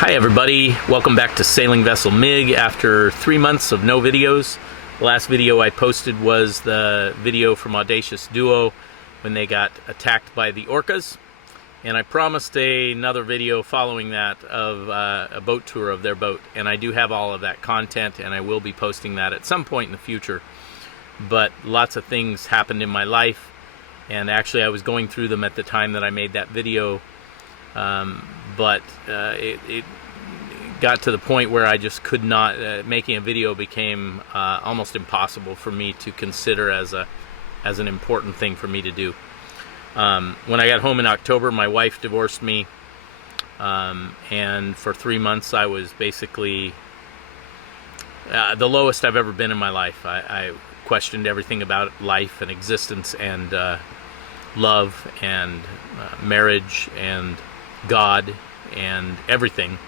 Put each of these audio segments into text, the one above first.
Hi everybody, welcome back to Sailing Vessel MIG after 3 months of no videos. The last video I posted was the video from Audacious Duo when they got attacked by the orcas, and I promised another video following that of a boat tour of their boat, and I do have all of that content and I will be posting that at some point in the future. But lots of things happened in my life, and actually I was going through them at the time that I made that video. But it got to the point where I just could not, making a video became almost impossible for me to consider as an important thing for me to do. When I got home in October, my wife divorced me, and for 3 months I was basically the lowest I've ever been in my life. I questioned everything about life and existence and love and marriage and God and everything.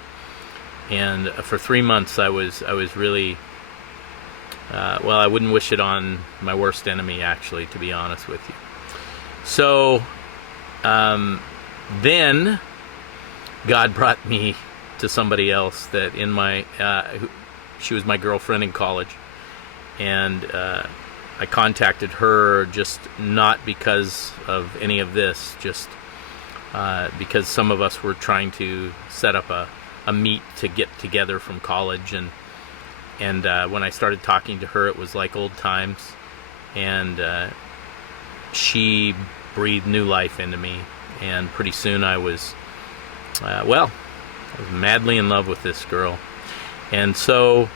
And for 3 months I was really well, I wouldn't wish it on my worst enemy, actually, to be honest with you. So then God brought me to somebody else that in my she was my girlfriend in college, and I contacted her just not because of any of this, just because some of us were trying to set up a meet to get together from college, and when I started talking to her, it was like old times, and she breathed new life into me, and pretty soon I was well, I was madly in love with this girl. And so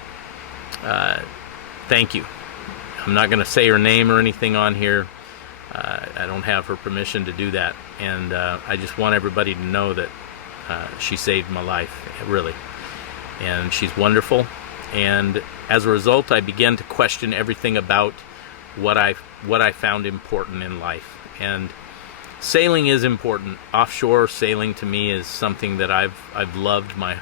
thank you. I'm not going to say her name or anything on here. I don't have her permission to do that, and I just want everybody to know that she saved my life, really, and she's wonderful. And as a result, I began to question everything about what I found important in life. And sailing is important. Offshore sailing to me is something that I've loved my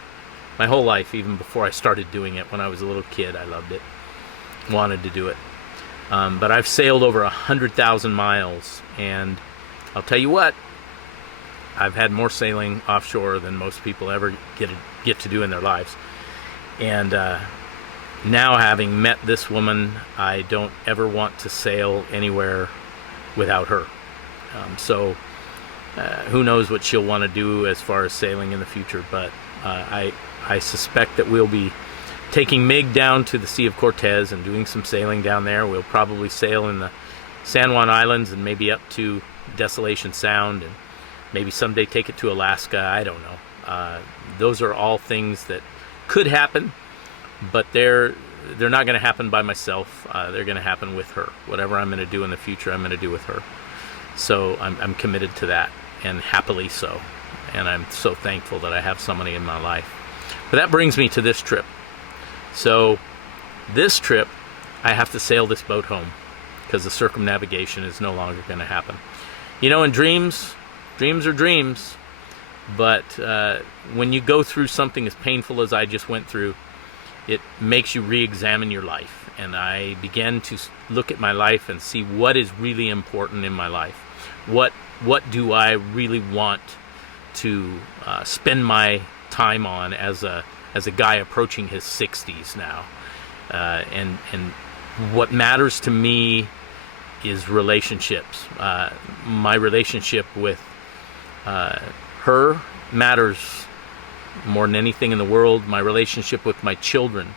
whole life, even before I started doing it. When I was a little kid, I loved it, wanted to do it. But I've sailed over 100,000 miles, and I'll tell you what, I've had more sailing offshore than most people ever get to do in their lives. And now, having met this woman, I don't ever want to sail anywhere without her. So who knows what she'll want to do as far as sailing in the future, but I suspect that we'll be taking MIG down to the Sea of Cortez and doing some sailing down there. We'll probably sail in the San Juan Islands and maybe up to Desolation Sound, and maybe someday take it to Alaska. I don't know. Those are all things that could happen, but they're not going to happen by myself. They're going to happen with her. Whatever I'm going to do in the future, I'm going to do with her. So I'm committed to that, and happily so. And I'm so thankful that I have somebody in my life. But that brings me to this trip. So this trip, I have to sail this boat home because the circumnavigation is no longer going to happen. You know, in dreams are dreams, but when you go through something as painful as I just went through, it makes you re-examine your life. And I began to look at my life and see what is really important in my life. What do I really want to spend my time on as a guy approaching his 60s now, and what matters to me is relationships. My relationship with her matters more than anything in the world. My relationship with my children,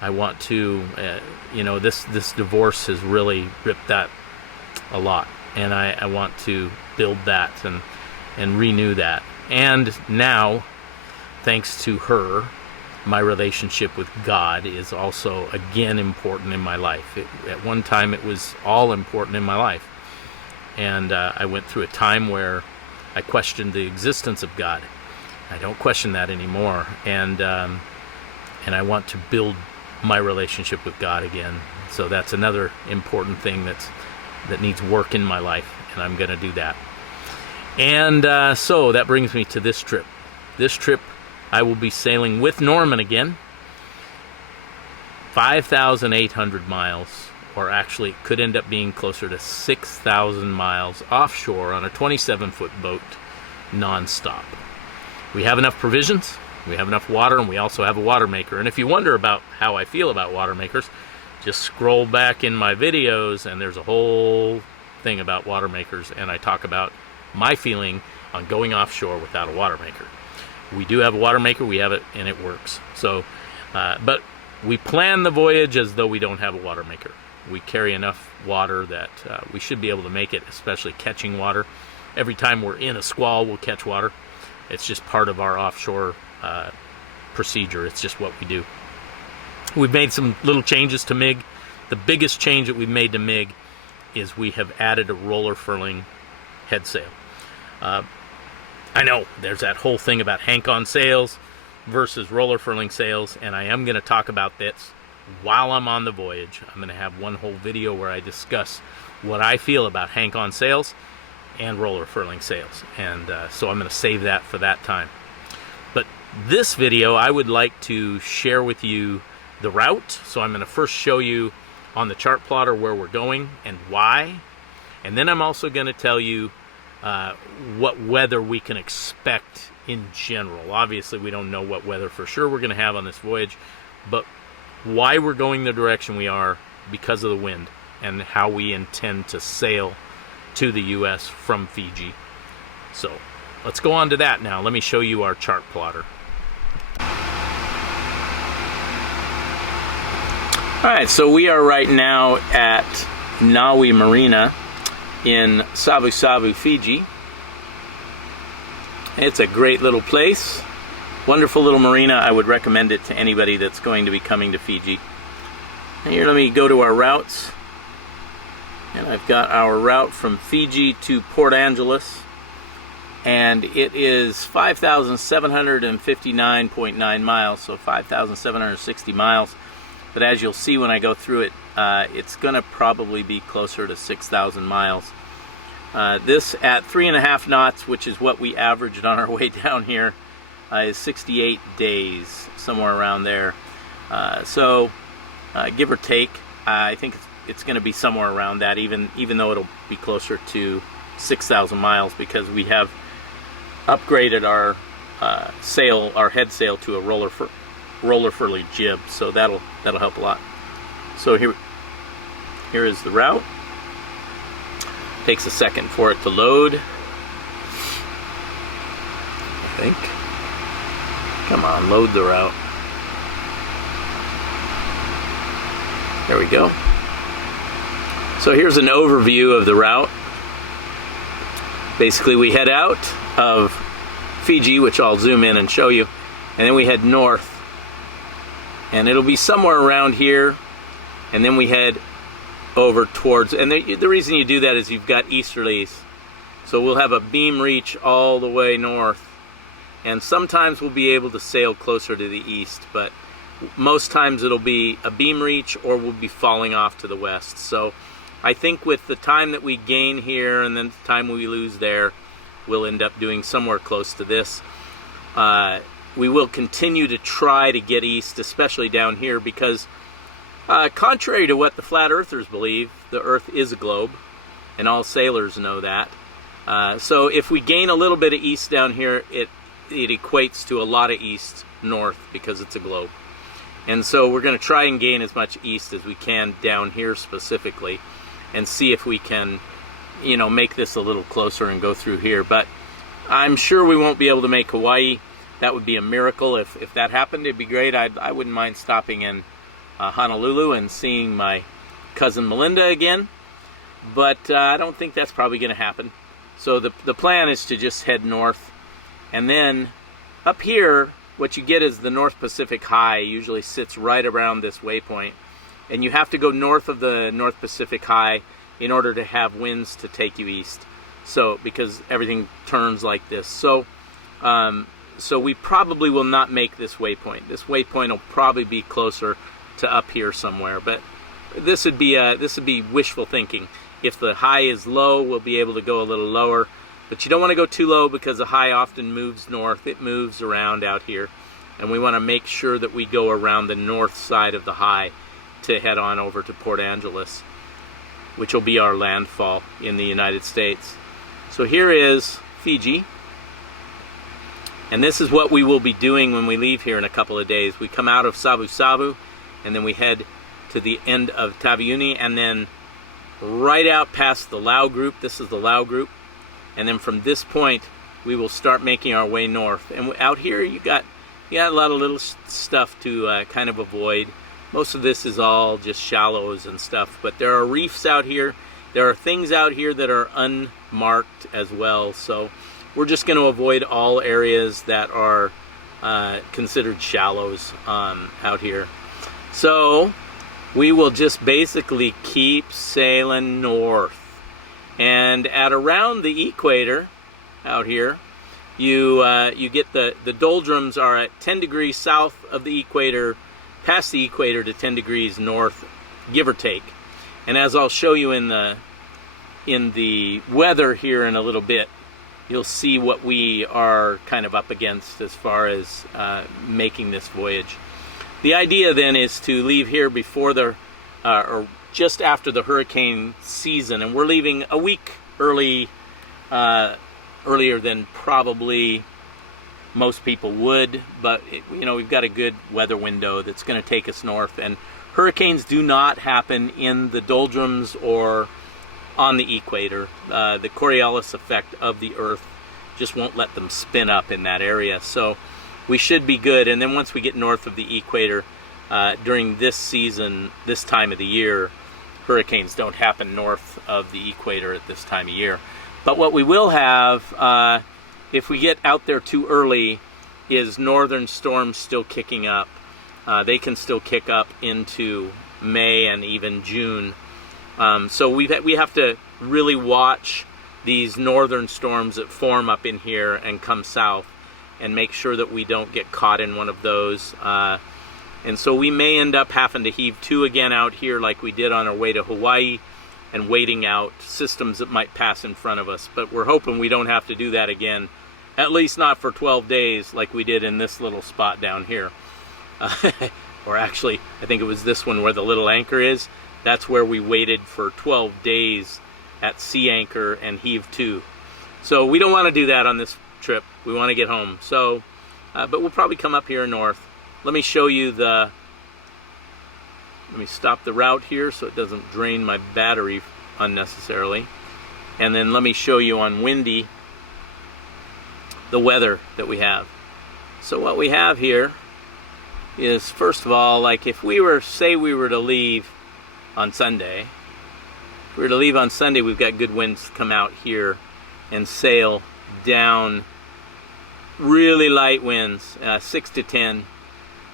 I want to, you know, this divorce has really ripped that a lot, and I want to build that and renew that. And now, thanks to her, my relationship with God is also again important in my life. At one time it was all important in my life, and I went through a time where I questioned the existence of God. I don't question that anymore, and I want to build my relationship with God again. So that's another important thing that needs work in my life, and I'm going to do that. And so that brings me to this trip. This trip, I will be sailing with Norman again, 5,800 miles, or actually it could end up being closer to 6,000 miles offshore on a 27-foot boat, non-stop. We have enough provisions. We have enough water, and we also have a water maker. And if you wonder about how I feel about water makers, just scroll back in my videos, and there's a whole thing about water makers, and I talk about my feeling on going offshore without a water maker. We do have a water maker, we have it, and it works. So, but we plan the voyage as though we don't have a water maker. We carry enough water that we should be able to make it, especially catching water. Every time we're in a squall, we'll catch water. It's just part of our offshore procedure. It's just what we do. We've made some little changes to MIG. The biggest change that we've made to MIG is we have added a roller furling head sail. I know there's that whole thing about hank-on sails versus roller furling sails, and I am going to talk about this while I'm on the voyage. I'm going to have one whole video where I discuss what I feel about hank-on sails and roller furling sails, and so I'm going to save that for that time. But this video, I would like to share with you the route. So I'm going to first show you on the chart plotter where we're going and why, and then I'm also going to tell you what weather we can expect in general. Obviously, we don't know what weather for sure we're going to have on this voyage, but why we're going the direction we are because of the wind, and how we intend to sail to the US from Fiji. So let's go on to that now. Let me show you our chart plotter. Alright, so we are right now at Naui Marina in Savu Savu, Fiji. It's a great little place. Wonderful little marina. I would recommend it to anybody that's going to be coming to Fiji. And here, let me go to our routes. And I've got our route from Fiji to Port Angeles. And it is 5,759.9 miles, so 5,760 miles. But as you'll see when I go through it, it's going to probably be closer to 6,000 miles. This at 3.5 knots, which is what we averaged on our way down here, is 68 days, somewhere around there. So give or take, I think it's going to be somewhere around that, even though it'll be closer to 6,000 miles, because we have upgraded our sail, our head sail, to a roller furling jib, so that'll help a lot. So here is the route. Takes a second for it to load, I think. Come on, load the route. There we go. So here's an overview of the route. Basically, we head out of Fiji, which I'll zoom in and show you, and then we head north, and it'll be somewhere around here, and then we head over towards, and the reason you do that is you've got easterlies, so we'll have a beam reach all the way north, and sometimes we'll be able to sail closer to the east, but most times it'll be a beam reach, or we'll be falling off to the west. So I think with the time that we gain here and then the time we lose there, we'll end up doing somewhere close to this. We will continue to try to get east, especially down here, because contrary to what the flat earthers believe, the earth is a globe, and all sailors know that. So if we gain a little bit of east down here, it equates to a lot of east north, because it's a globe. And so we're going to try and gain as much east as we can down here specifically, and see if we can, you know, make this a little closer and go through here. But I'm sure we won't be able to make Hawaii. That would be a miracle. If that happened, it'd be great. I wouldn't mind stopping in Honolulu and seeing my cousin Melinda again, but I don't think that's probably going to happen. So the plan is to just head north, and then up here, what you get is the North Pacific High usually sits right around this waypoint, and you have to go north of the North Pacific High in order to have winds to take you east. So because everything turns like this, so we probably will not make this waypoint. This waypoint will probably be closer to up here somewhere, but this would be wishful thinking. If the high is low, we'll be able to go a little lower, but you don't want to go too low, because the high often moves north. It moves around out here, and we want to make sure that we go around the north side of the high to head on over to Port Angeles, which will be our landfall in the United States. So here is Fiji, And this is what we will be doing when we leave here in a couple of days. We come out of Sabu Sabu, and then we head to the end of Taveuni, and then right out past the Lau group. This is the Lau group. And then from this point, we will start making our way north. And out here, you got a lot of little stuff to kind of avoid. Most of this is all just shallows and stuff, but there are reefs out here. There are things out here that are unmarked as well. So we're just going to avoid all areas that are considered shallows out here. So we will just basically keep sailing north. And at around the equator out here, you get the doldrums are at 10 degrees south of the equator, past the equator to 10 degrees north, give or take. And as I'll show you in the weather here in a little bit, you'll see what we are kind of up against as far as making this voyage. The idea then is to leave here before the or just after the hurricane season, and we're leaving a week earlier than probably most people would, but we've got a good weather window that's going to take us north, and hurricanes do not happen in the doldrums or on the equator. The Coriolis effect of the Earth just won't let them spin up in that area, so we should be good. And then once we get north of the equator, during this season, this time of the year, hurricanes don't happen north of the equator at this time of year. But what we will have, if we get out there too early, is northern storms still kicking up. They can still kick up into May and even June. So we have to really watch these northern storms that form up in here and come south, and make sure that we don't get caught in one of those. And so we may end up having to heave to again out here like we did on our way to Hawaii, and waiting out systems that might pass in front of us. But we're hoping we don't have to do that again, at least not for 12 days like we did in this little spot down here. Or actually, I think it was this one where the little anchor is. That's where we waited for 12 days at sea anchor and heave to. So we don't want to do that on this trip. We want to get home. So, but we'll probably come up here north. Let me show you let me stop the route here so it doesn't drain my battery unnecessarily. And then let me show you on windy the weather that we have. So what we have here is, first of all, like if we were, say we were to leave on Sunday, if we were to leave on Sunday, we've got good winds to come out here and sail down, really light winds, 6 to 10,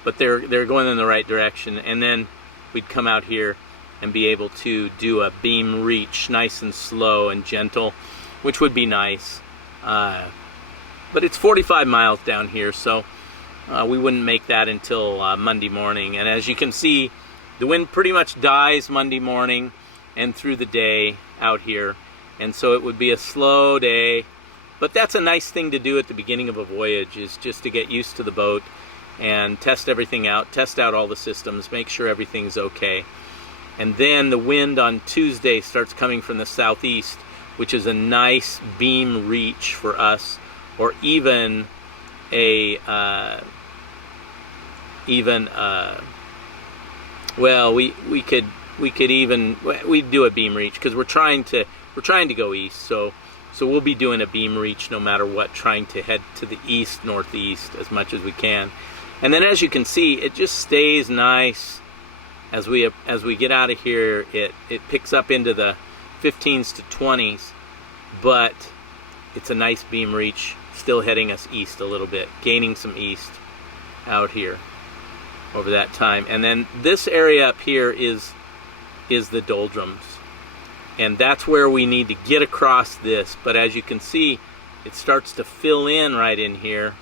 but they're going in the right direction. And then we'd come out here and be able to do a beam reach, nice and slow and gentle, which would be nice. But it's 45 miles down here, so we wouldn't make that until Monday morning. And as you can see, the wind pretty much dies Monday morning and through the day out here. And so it would be a slow day. But that's a nice thing to do at the beginning of a voyage, is just to get used to the boat and test everything out, test out all the systems, make sure everything's okay. And then the wind on Tuesday starts coming from the southeast, which is a nice beam reach for us, or even well, we'd do a beam reach because we're trying to go east, so we'll be doing a beam reach no matter what, trying to head to the east northeast as much as we can. And then as you can see, it just stays nice as we get out of here. It picks up into the 15s to 20s, but it's a nice beam reach, still heading us east a little bit, gaining some east out here over that time. And then this area up here is the doldrums, and that's where we need to get across this. But as you can see, it starts to fill in right in here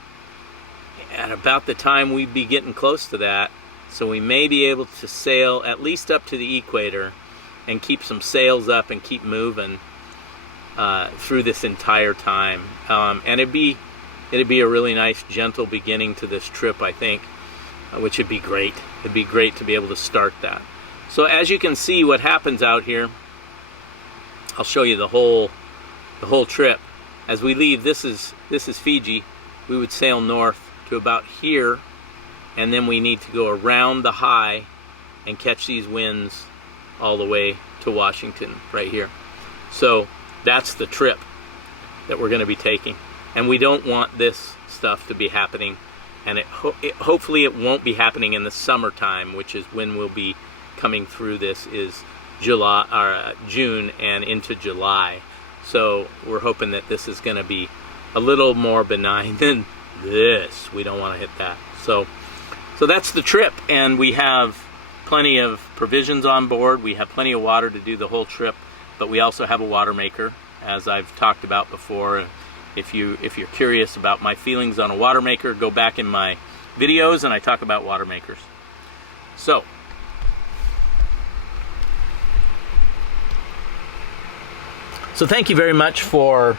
at about the time we'd be getting close to that. So we may be able to sail at least up to the equator and keep some sails up and keep moving through this entire time. And it'd be a really nice, gentle beginning to this trip, I think, which would be great. It'd be great to be able to start that. So as you can see, what happens out here, I'll show you the whole trip. As we leave, this is Fiji, we would sail north to about here, and then we need to go around the high and catch these winds all the way to Washington right here. So that's the trip that we're going to be taking, and we don't want this stuff to be happening, and hopefully it won't be happening in the summertime, which is when we'll be coming through this, is July or June and into July. So we're hoping that this is going to be a little more benign than this. We don't want to hit that. So that's the trip, and we have plenty of provisions on board. We have plenty of water to do the whole trip, but we also have a water maker, as I've talked about before. If you're curious about my feelings on a water maker, go back in my videos and I talk about water makers. So thank you very much for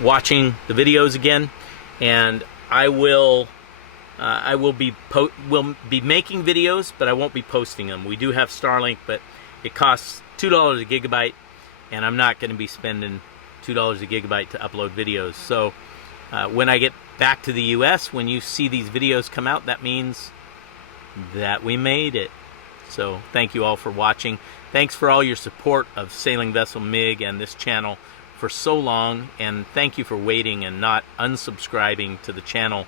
watching the videos again, and I will be making videos, but I won't be posting them. We do have Starlink, but it costs $2 a gigabyte, and I'm not going to be spending $2 a gigabyte to upload videos. So when I get back to the US, when you see these videos come out, that means that we made it. So thank you all for watching. Thanks for all your support of Sailing Vessel MiG and this channel for so long, and thank you for waiting and not unsubscribing to the channel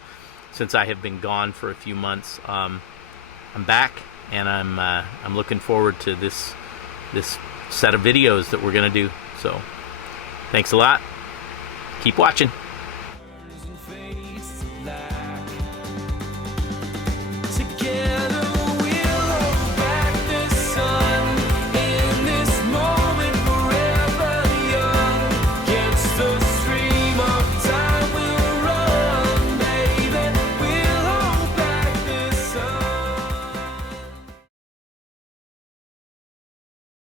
since I have been gone for a few months. I'm back, and I'm looking forward to this set of videos that we're gonna do. So thanks a lot. Keep watching.